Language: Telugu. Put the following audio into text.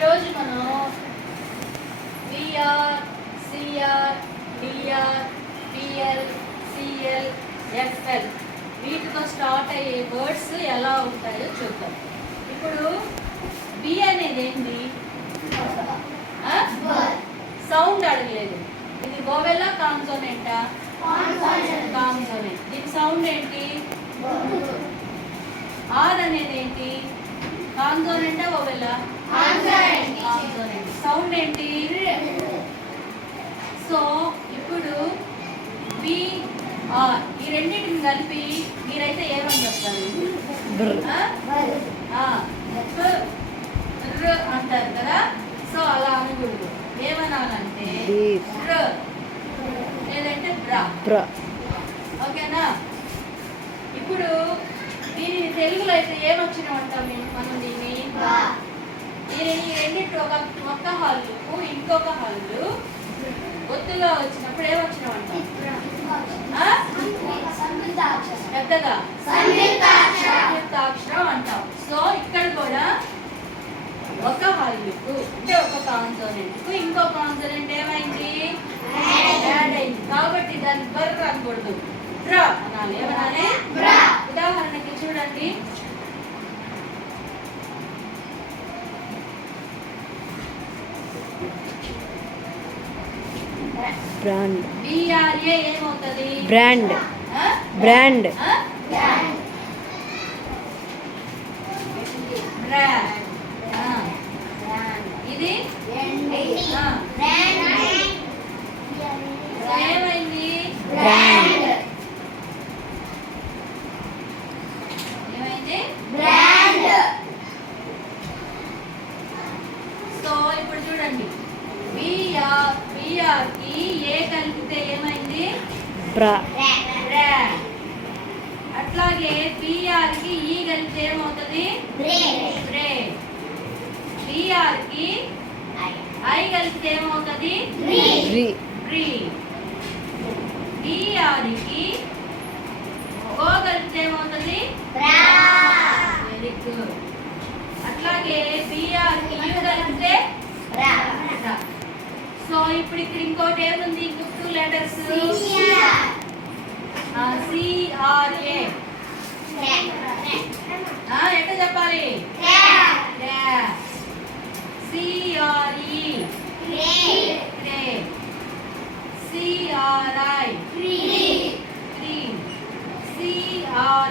ఈరోజు మనం VR, CR, DR, PL, CL, FL వీటితో స్టార్ట్ అయ్యే వర్డ్స్ ఎలా ఉంటాయో చూద్దాం. ఇప్పుడు బి అనేది ఏంటి? సౌండ్ అడగలేదు. ఇది వోవెలా కాన్సోనెంటా? కాన్సోనెంట్. దీని సౌండ్ ఏంటి? ఆర్ అనేది ఏంటి? కాన్సోనెంటా వోవెలా? కాన్సోనెంట్. సౌండ్ ఏంటి? సో ఇప్పుడు బి ఆర్ ఈ రెండింటిని కలిపి మీరైతే ఏమని చెప్తారు? అంటారు కదా. సో అలా అనకూడదు. ఏమనాలంటే లేదంటే బ్రా. ఓకేనా? ఇప్పుడు దీనిని తెలుగులో అయితే ఏమొచ్చినామంటాం మనం? దీన్ని ఈ రెండింటి ఒక్క హాళ్ళు ఇంకొక హాళ్ళు ఒత్తుగా వచ్చినప్పుడు ఏమొచ్చినామంటాం? పెద్దగా సంయుక్తాక్షరం అంటాం. సో ఇక్కడ కూడా ఒక హల్లుకు అంటే ఒక కాన్సోనెంట్కు ఇంకో కాన్సోనెంట్ ఏమైంది? యాడ్ అయింది. కాబట్టి దాన్ని బర్ర అనకూడదు, బ్రా అనాలి. ఏమనాలి? ఉదాహరణకి చూడండి, బ్రాండ్. బిఆర్ఏ ఏమవుతుంది? బ్రాండ్. బ్రాండ్. ఇది ఏమైంది? బ్రాండ్. ఏమైంది? సో ఇప్పుడు చూడండి, బిఆర్ కి ఏ కలిపితే ఏమైంది? బ్రా. అట్లాగే బిఆర్ కి ఈ కలిపితే ఏమవుతుంది? బ్రే. బిఆర్ కి ఐ కలిపితే ఏమవుతుంది? బ్రీ. బిఆర్ కి ఓ కలిపితే ఏమవుతుంది? Very good. అట్లాగే బిఆర్ కి యు కలిపితే రా. సో ఇప్పుడు ఇక్కడ ఇంకోటి ఏముంది? ఇంకో 2 లెటర్స్ సిఆర్ఏ. ఎట్లా చెప్పాలి? CRE CRI CR